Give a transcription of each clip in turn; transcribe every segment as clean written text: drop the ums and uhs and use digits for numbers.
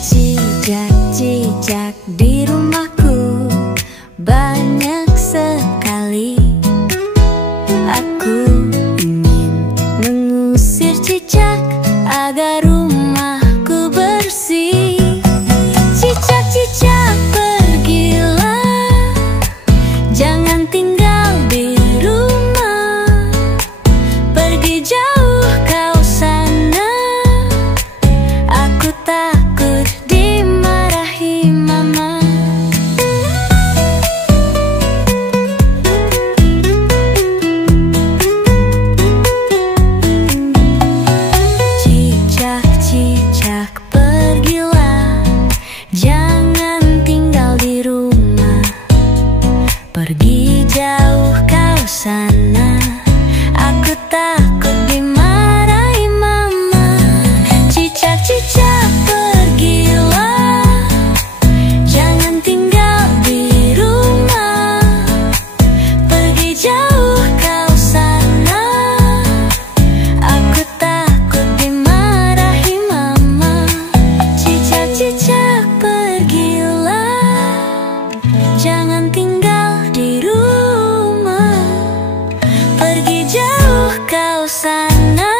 Cicak-cicak di rumahku banyak sekali. Aku ingin mengusir cicak agar rumahku bersih. Cicak-cicak pergilah, jangan tinggal di rumah. Pergi jauh kau sana, aku takut dimarahi mama. Cicak-cicak pergilah, jangan tinggal di rumah. Pergi jauh kau sana, aku takut dimarahi mama. Cicak-cicak pergilah, jangan tinggal di rumah. Pergi jauh kau sana, aku takut dimarahi mama. Cicak-cicak pergilah, jangan tinggal di rumah. Pergi jauh kau sana,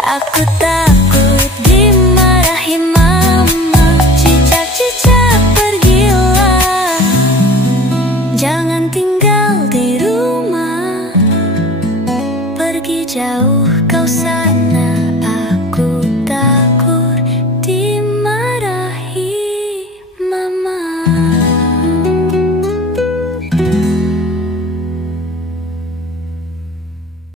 aku takut dimarahi mama. Cicak-cicak pergilah, jangan tinggal di rumah. Pergi jauh kau sana.